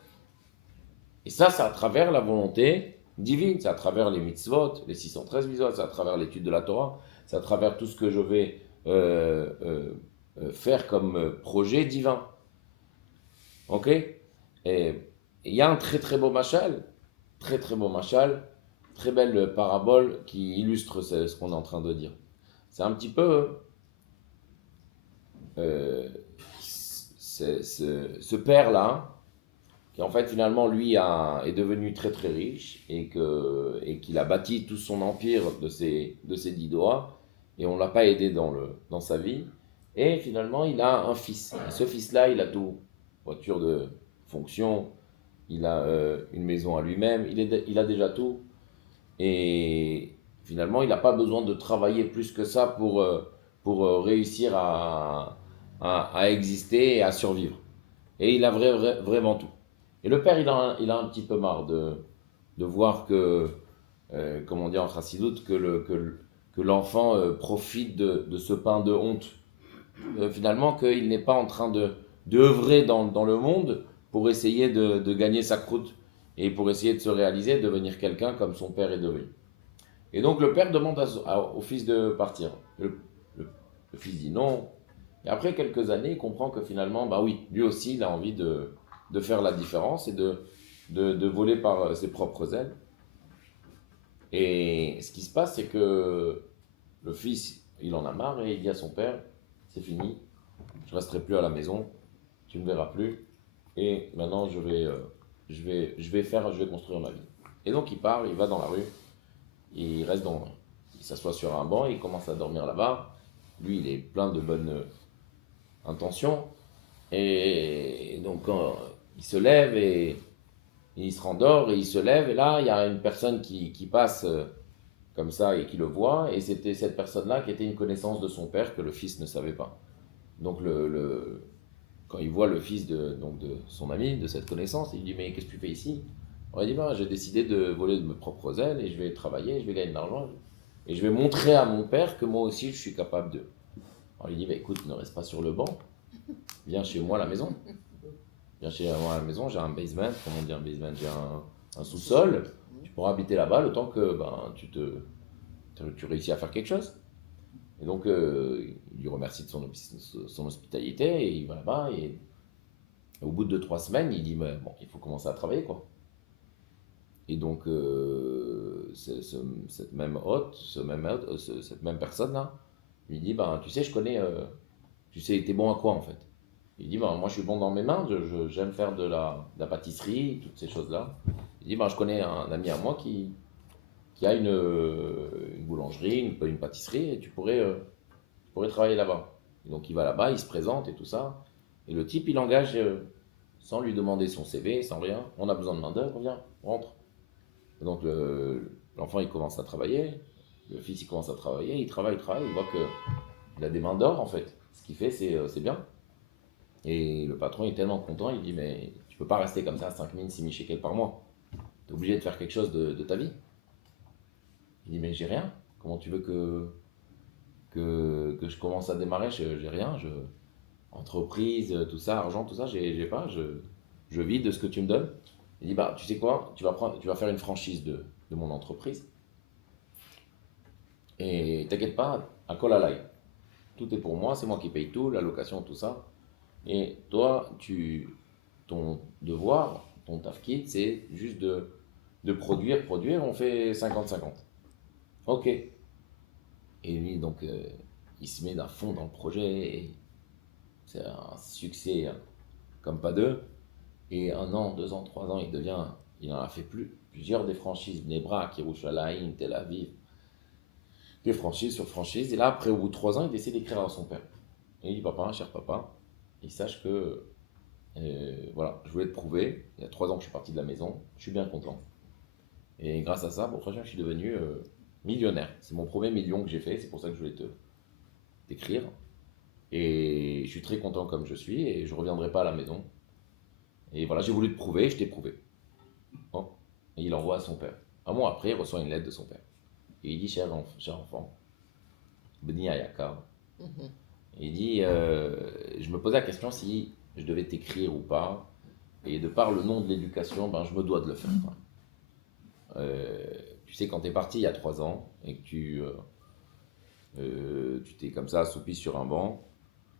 Et ça, c'est à travers la volonté divine, c'est à travers les mitzvot, les 613 mitzvot, c'est à travers l'étude de la Torah, c'est à travers tout ce que je vais faire comme projet divin. Ok? Et il y a un très très beau mashal, très belle parabole qui illustre ce qu'on est en train de dire. C'est un petit peu ce père-là, qu'en fait finalement lui est devenu très très riche et qu'il a bâti tout son empire de ses 10 doigts et on ne l'a pas aidé dans sa vie. Et finalement il a un fils. Et ce fils-là, il a tout. Voiture de fonction, il a une maison à lui-même, il a déjà tout. Et finalement, il n'a pas besoin de travailler plus que ça pour réussir à exister et à survivre. Et il a vraiment tout. Et le père, il a un petit peu marre de voir que, comme on dit en chassidoute, que l'enfant profite de ce pain de honte. Finalement, qu'il n'est pas en train d'œuvrer dans le monde pour essayer de gagner sa croûte et pour essayer de se réaliser, de devenir quelqu'un comme son père est devenu. Et donc le père demande au fils de partir. Le fils dit non. Et après quelques années, il comprend que finalement, bah oui, lui aussi, il a envie de faire la différence et de voler par ses propres ailes. Et ce qui se passe, c'est que le fils, il en a marre et il dit à son père, c'est fini, je resterai plus à la maison, tu ne me verras plus, et maintenant je vais construire ma vie. Et donc il part, il va dans la rue, il s'assoit sur un banc, il commence à dormir là-bas. Lui, il est plein de bonnes intentions, et donc quand il se lève et il se rendort et il se lève, et là il y a une personne qui passe comme ça et qui le voit, et c'était cette personne-là qui était une connaissance de son père que le fils ne savait pas. Donc quand il voit le fils donc de son ami, de cette connaissance, il dit mais qu'est-ce que tu fais ici? Alors, il dit bah, j'ai décidé de voler de mes propres ailes et je vais travailler, je vais gagner de l'argent et je vais montrer à mon père que moi aussi je suis capable de. Alors il dit bah, écoute, ne reste pas sur le banc, viens chez moi à la maison. Viens chez moi à la maison, j'ai un basement, comment on dit un basement, j'ai un sous-sol, tu pourras habiter là-bas le temps que ben, tu réussis à faire quelque chose. Et donc, il lui remercie de son hospitalité et il va là-bas. Et au bout de 3 semaines, il dit mais bon, il faut commencer à travailler quoi. Et donc, cette même hôte, cette même personne-là, lui dit ben, tu sais, je connais, tu sais, t'es bon à quoi en fait? Il dit ben, moi je suis bon dans mes mains, j'aime faire de la pâtisserie, toutes ces choses-là. Il dit ben, je connais un ami à moi qui a une boulangerie, une pâtisserie, et tu pourrais travailler là-bas. Et donc il va là-bas, il se présente et tout ça. Et le type, il engage sans lui demander son CV, sans rien. On a besoin de main-d'œuvre, viens, rentre. Et donc l'enfant, il commence à travailler. Le fils, il commence à travailler. Il travaille, il voit qu'il a des mains d'or en fait. Ce qu'il fait, c'est bien. Et le patron est tellement content, il dit mais tu peux pas rester comme ça à 5 000, 6 000 shekels par mois. Tu es obligé de faire quelque chose de ta vie. Il dit mais j'ai rien. Comment tu veux que je commence à démarrer? J'ai rien. Entreprise, tout ça, argent, tout ça, j'ai pas. Je vis de ce que tu me donnes. Il dit bah tu sais quoi, tu vas faire une franchise de mon entreprise. Et t'inquiète pas, à Kolalai. Tout est pour moi, c'est moi qui paye tout, la location, tout ça. Et toi, ton devoir, ton tafkid, c'est juste de produire, on fait 50-50. Ok. Et lui, donc, il se met d'un fond dans le projet, et c'est un succès hein, comme pas deux. Et 1 an, 2 ans, 3 ans, il en a fait plusieurs des franchises, Bnei Brak, Yerushalayim, Tel Aviv, des franchises sur franchises. Et là, après, au bout de 3 ans, il décide d'écrire à son père. Et il dit papa, cher papa, il sache que voilà, je voulais te prouver, il y a 3 ans que je suis parti de la maison, je suis bien content. Et grâce à ça, bon, franchement, je suis devenu millionnaire. C'est mon premier million que j'ai fait, c'est pour ça que je voulais t'écrire. Et je suis très content comme je suis et je ne reviendrai pas à la maison. Et voilà, j'ai voulu te prouver, je t'ai prouvé. Bon. Et il envoie à son père. Un mois après, il reçoit une lettre de son père. Et il dit, cher enfant, Bni Ayakar. Et il dit, je me posais la question si je devais t'écrire ou pas. Et de par le nom de l'éducation, ben, je me dois de le faire. Tu sais, quand tu es parti il y a 3 ans et que tu t'es comme ça assoupi sur un banc,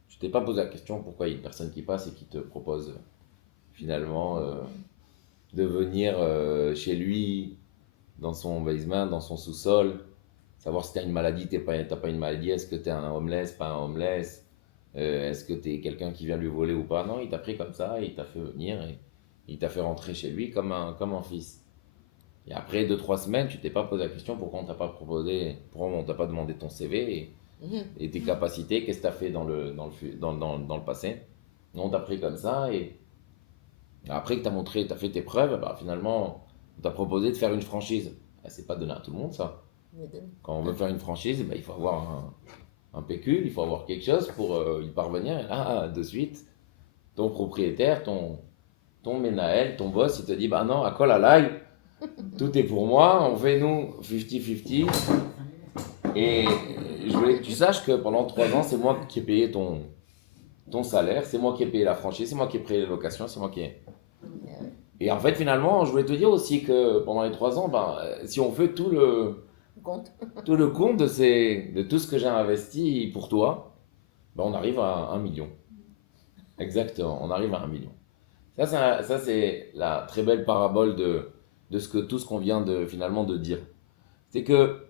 tu t'es pas posé la question pourquoi il y a une personne qui passe et qui te propose finalement de venir chez lui, dans son basement, dans son sous-sol, savoir si tu as une maladie, t'as pas une maladie, est-ce que tu es un homeless, pas un homeless, est-ce que tu es quelqu'un qui vient lui voler ou pas. Non, il t'a pris comme ça, il t'a fait venir et Il t'a fait rentrer chez lui comme un fils. Et après 2-3 semaines, tu t'es pas posé la question pourquoi on t'a pas proposé, pourquoi on t'a pas demandé ton CV et tes capacités, qu'est-ce que tu as fait dans le passé. Non, on t'a pris comme ça et après que tu as montré, tu as fait tes preuves, bah, finalement, on t'a proposé de faire une franchise. C'est pas donné à tout le monde ça. Quand on veut faire une franchise, bah, il faut avoir un pécule, il faut avoir quelque chose pour y parvenir. Et là, de suite, ton propriétaire, ton ménaël, ton boss, il te dit bah non, à quoi la lie, tout est pour moi, on fait nous 50-50. Et je voulais que tu saches que pendant 3 ans, c'est moi qui ai payé ton salaire, c'est moi qui ai payé la franchise, c'est moi qui ai payé les locations, c'est moi qui ai. Et en fait, finalement, je voulais te dire aussi que pendant les 3 ans, ben, si on fait Compte. tout le compte de tout ce que j'ai investi pour toi, ben, on arrive à 1 million. Exactement, on arrive à 1 million. Ça, c'est la très belle parabole de tout ce qu'on vient finalement de dire. C'est que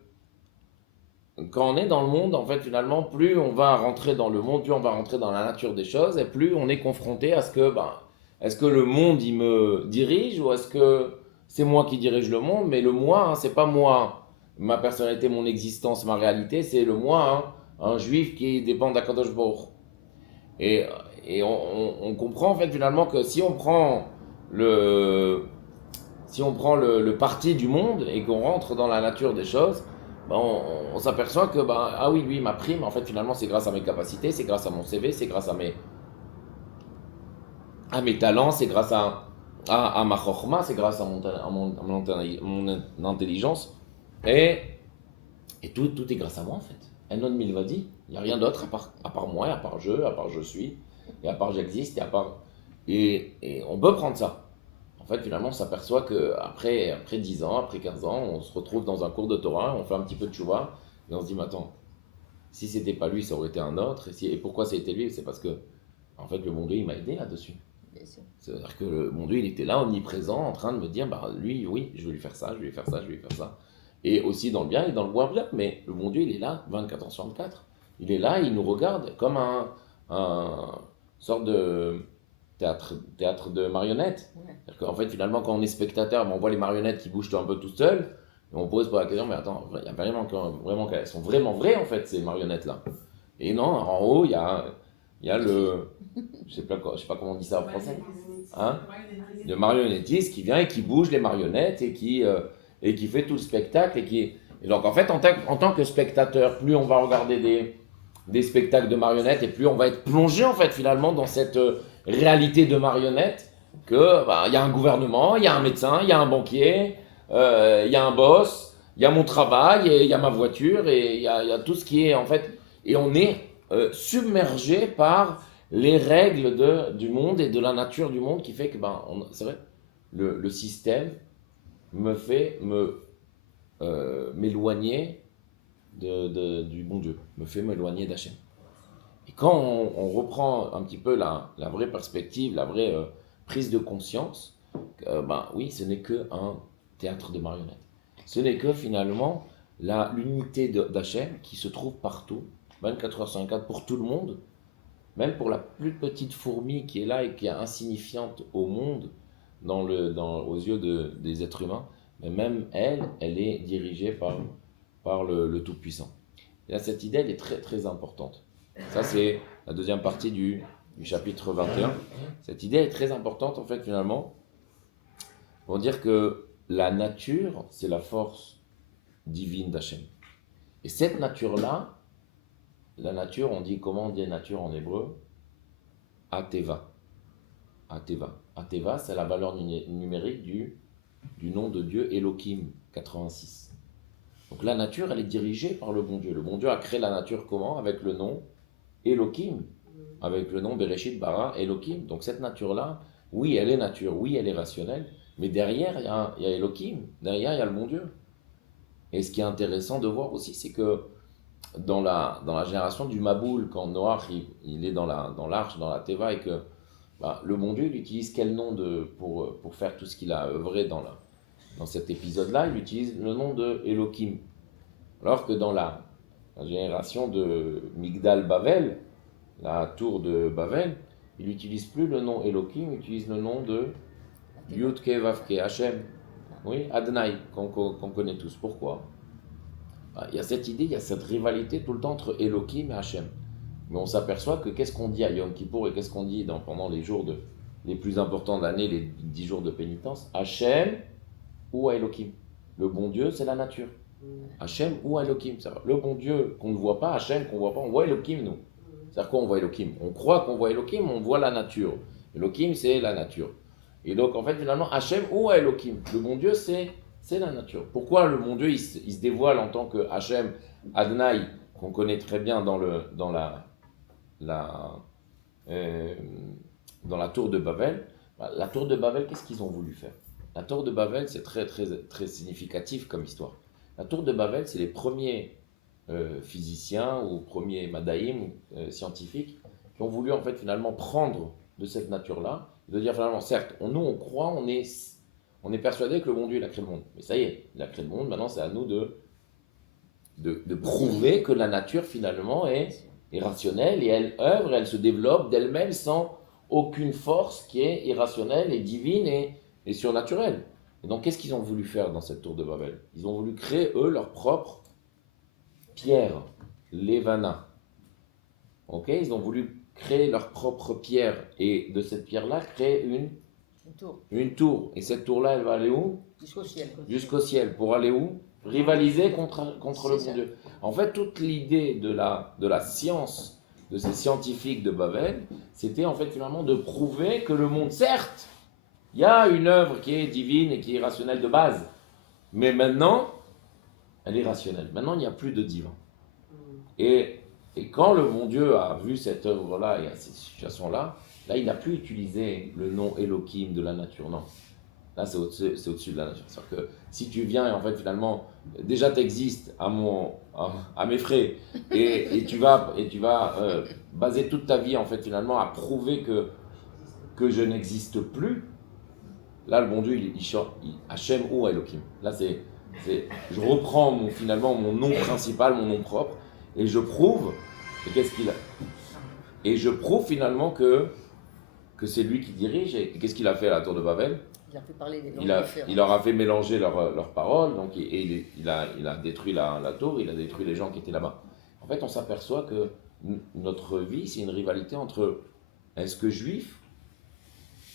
quand on est dans le monde, en fait, finalement, plus on va rentrer dans le monde, plus on va rentrer dans la nature des choses, et plus on est confronté à ce que, ben, est-ce que le monde, il me dirige, ou est-ce que c'est moi qui dirige le monde, mais le moi, hein, c'est pas moi, ma personnalité, mon existence, ma réalité, c'est le moi, hein, un juif qui dépend d'Akadosh Baruch. Et, et on comprend, en fait, finalement, que si on prend le parti du monde et qu'on rentre dans la nature des choses, ben on s'aperçoit que, ben, ah oui, lui, il m'a pris, mais en fait, finalement, c'est grâce à mes capacités, c'est grâce à mon CV, c'est grâce à mes talents, c'est grâce à ma chorma, c'est grâce à mon intelligence. Et tout est grâce à moi, en fait. Un autre milvadi, il n'y a rien d'autre à part moi, et à part je suis, et à part j'existe, et on peut prendre ça. En fait, finalement, on s'aperçoit qu'après 10 ans, après 15 ans, on se retrouve dans un cours de Torah, on fait un petit peu de tchouva, et on se dit, mais attends, si c'était pas lui, ça aurait été un autre. Et pourquoi ça a été lui? C'est parce que, en fait, le bon Dieu, il m'a aidé là-dessus. Bien sûr. C'est-à-dire que le bon Dieu, il était là, omniprésent, en train de me dire, bah, lui, oui, je vais lui faire ça, je vais lui faire ça, je vais lui faire ça. Et aussi dans le bien et dans le moins bien, mais le bon Dieu, il est là, 24 ans sur 24. Il est là, il nous regarde comme un sorte de théâtre de marionnettes. Ouais. C'est-à-dire qu'en fait, finalement, quand on est spectateur, ben, on voit les marionnettes qui bougent un peu tout seuls, et on pose pas la question, mais attends, il y a vraiment qu'elles sont vraiment vraies, en fait, ces marionnettes-là. Et non, en haut, il y a je sais pas comment on dit ça en français, hein, le marionnettiste qui vient et qui bouge les marionnettes et qui fait tout le spectacle. Et donc, en fait, en tant que spectateur, plus on va regarder des spectacles de marionnettes et plus on va être plongé, en fait, finalement, dans cette réalité de marionnettes que bah, y a un gouvernement, il y a un médecin, il y a un banquier, il y a un boss, il y a mon travail, et il y a ma voiture, et il y a tout ce qui est, en fait, et on est submergé par les règles du monde et de la nature du monde qui fait que, ben, c'est vrai, le système me fait m'éloigner du bon Dieu, me fait m'éloigner d'Hachem. Et quand on reprend un petit peu la vraie perspective, la vraie prise de conscience, ben oui, ce n'est qu'un théâtre de marionnettes. Ce n'est que finalement l'unité d'Hachem qui se trouve partout, 24 heures sur 24 pour tout le monde, même pour la plus petite fourmi qui est là et qui est insignifiante au monde, aux yeux des êtres humains, mais même elle est dirigée par le Tout-Puissant. Et là, cette idée, elle est très, très importante. Ça, c'est la deuxième partie du chapitre 21. Cette idée est très importante, en fait, finalement, pour dire que la nature, c'est la force divine d'Hachem. Et cette nature-là, la nature, comment on dit nature en hébreu? Ateva. Ateva. Ateva, c'est la valeur numérique du nom de Dieu Elohim, 86. Donc la nature, elle est dirigée par le bon Dieu. Le bon Dieu a créé la nature comment? Avec le nom Elohim, avec le nom Bereshit Bara Elohim. Donc cette nature-là, oui, elle est nature, oui, elle est rationnelle, mais derrière, il y a Elohim, derrière, il y a le bon Dieu. Et ce qui est intéressant de voir aussi, c'est que dans la génération du Maboul, quand Noach il est dans l'arche, dans la Teva, et que bah, le bon Dieu il utilise quel nom pour faire tout ce qu'il a œuvré dans cet épisode-là? Il utilise le nom de Elohim. Alors que dans la génération de Migdal Bavel, la tour de Bavel, il n'utilise plus le nom Elohim, il utilise le nom de Yud Ke Vav Ke, Hachem. Oui, Adonai, qu'on connaît tous. Pourquoi? Il y a cette idée, il y a cette rivalité tout le temps entre Elohim et Hachem. Mais on s'aperçoit que qu'est-ce qu'on dit à Yom Kippour et qu'est-ce qu'on dit pendant les jours les plus importants de l'année, les 10 jours de pénitence? Hachem ou Elohim. Le bon Dieu, c'est la nature. Hachem ou Elohim. Le bon Dieu qu'on ne voit pas, Hachem qu'on ne voit pas, on voit Elohim nous. C'est-à-dire quoi on voit Elohim? On croit qu'on voit Elohim, on voit la nature. Elohim, c'est la nature. Et donc, en fait, finalement, Hachem ou Elohim, le bon Dieu, c'est la nature. Pourquoi le bon Dieu, il se dévoile en tant que Hachem, Adonai, qu'on connaît très bien dans la tour de Babel? La tour de Babel, qu'est-ce qu'ils ont voulu faire? La tour de Babel, c'est très, très, très significatif comme histoire. La tour de Babel, c'est les premiers physiciens ou premiers madaïm, scientifiques, qui ont voulu en fait finalement prendre de cette nature-là, de dire finalement, certes, nous on croit, on est persuadé que le bon Dieu il a créé le monde. Mais ça y est, il a créé le monde, maintenant c'est à nous de prouver que la nature finalement est rationnelle et elle œuvre, elle se développe d'elle-même sans aucune force qui est irrationnelle et divine et surnaturelle. Et donc qu'est-ce qu'ils ont voulu faire dans cette tour de Babel? Ils ont voulu créer eux leur propre pierre, Levana. Ok, ils ont voulu créer leur propre pierre et de cette pierre-là créer une tour. Et cette tour-là, elle va aller où? Jusqu'au ciel. Jusqu'au ciel. Pour aller où? Rivaliser contre le bon Dieu. En fait, toute l'idée de la science, de ces scientifiques de Babel, c'était en fait finalement de prouver que le monde, certes, il y a une œuvre qui est divine et qui est rationnelle de base, mais maintenant, elle est rationnelle. Maintenant, il n'y a plus de divin. Et quand le bon Dieu a vu cette œuvre-là et à cette situation-là, là, il n'a plus utilisé le nom Elohim de la nature, non. Là, c'est au-dessus de la nature. C'est-à-dire que si tu viens et en fait, finalement, déjà tu existes à mes frais et tu vas baser toute ta vie, en fait, finalement, à prouver que je n'existe plus, là, le bon Dieu, il Hachem ou Elohim. Là, je reprends finalement mon nom principal, mon nom propre, et je prouve, et qu'est-ce qu'il a? Et je prouve finalement que c'est lui qui dirige, et qu'est-ce qu'il a fait à la tour de Babel? Il a fait parler des langues il leur a fait mélanger leurs paroles, donc il a détruit la tour, il a détruit les gens qui étaient là-bas. En fait, on s'aperçoit que notre vie, c'est une rivalité entre est-ce que juif,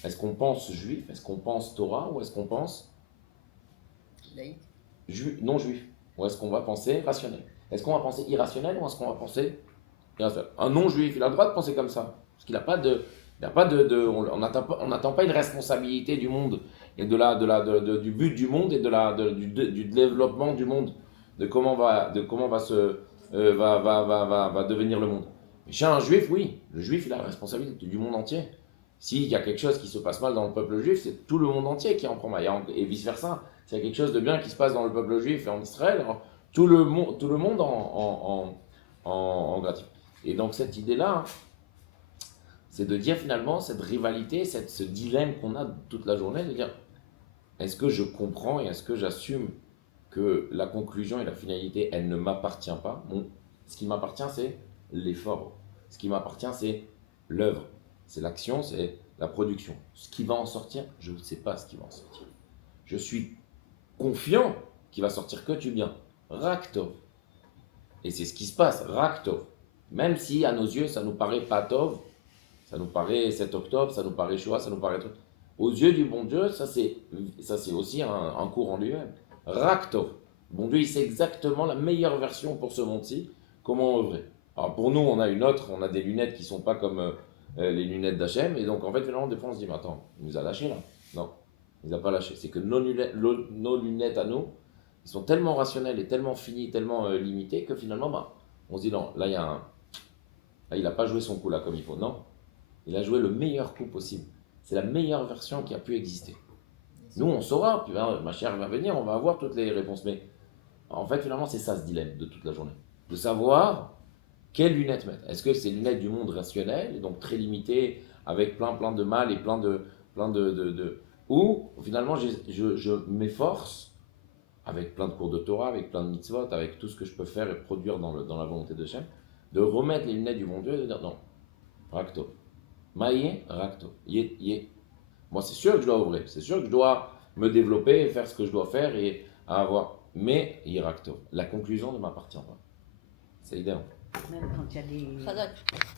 est-ce qu'on pense juif, est-ce qu'on pense Torah, ou est-ce qu'on pense laïque, non juif, ou est-ce qu'on va penser rationnel? Est-ce qu'on va penser irrationnel ou est-ce qu'on va penser irrationnel? Un non-juif, il a le droit de penser comme ça, parce qu'il n'a pas on n'attend pas une responsabilité du monde et du but du monde et du développement du monde, de comment va devenir le monde. Mais chez un juif, oui, le juif il a la responsabilité du monde entier. S'il y a quelque chose qui se passe mal dans le peuple juif, c'est tout le monde entier qui en prend mal, et vice versa. S'il y a quelque chose de bien qui se passe dans le peuple juif et en Israël, alors, tout le monde en gratitude. Et donc cette idée-là, c'est de dire finalement cette rivalité, ce dilemme qu'on a toute la journée, de dire est-ce que je comprends et est-ce que j'assume que la conclusion et la finalité, elle ne m'appartient pas. Ce qui m'appartient, c'est l'effort. Ce qui m'appartient, c'est l'œuvre. C'est l'action, c'est la production. Ce qui va en sortir, je ne sais pas ce qui va en sortir. Je suis confiant qu'il va sortir que du bien. Raktov. Et c'est ce qui se passe, Raktov. Même si à nos yeux, ça nous paraît pas tov, ça nous paraît 7 octobre, ça nous paraît Shoah, ça nous paraît tout. Aux yeux du bon Dieu, ça c'est aussi un cours en lui-même. Raktov. Bon Dieu, il sait exactement la meilleure version pour ce monde-ci, comment œuvrer. Alors pour nous, on a des lunettes qui ne sont pas comme les lunettes d'Hachem, et donc en fait, finalement, des fois on se dit, mais attends, il nous a lâchés là. Non, il ne nous a pas lâchés. C'est que nos lunettes à nous, ils sont tellement rationnels et tellement finis, tellement limités, que finalement, on se dit, non, là, là, il n'a pas joué son coup là comme il faut. Non, il a joué le meilleur coup possible. C'est la meilleure version qui a pu exister. Nous, on saura, puis ma chère va venir, on va avoir toutes les réponses. Mais en fait, finalement, c'est ça ce dilemme de toute la journée. De savoir quelles lunettes mettre. Est-ce que c'est les lunettes du monde rationnel, donc très limitées, avec plein de mal et plein de ou finalement, je m'efforce, avec plein de cours de Torah, avec plein de mitzvot, avec tout ce que je peux faire et produire dans la volonté de Hachem, de remettre les lunettes du bon Dieu et de dire non, Rakto. Maïe, Rakto. Moi, c'est sûr que je dois ouvrir. C'est sûr que je dois me développer et faire ce que je dois faire et avoir. Mais, Yirak Tov, la conclusion ne m'appartient pas. C'est idéal. Même quand il y a des... Chazak.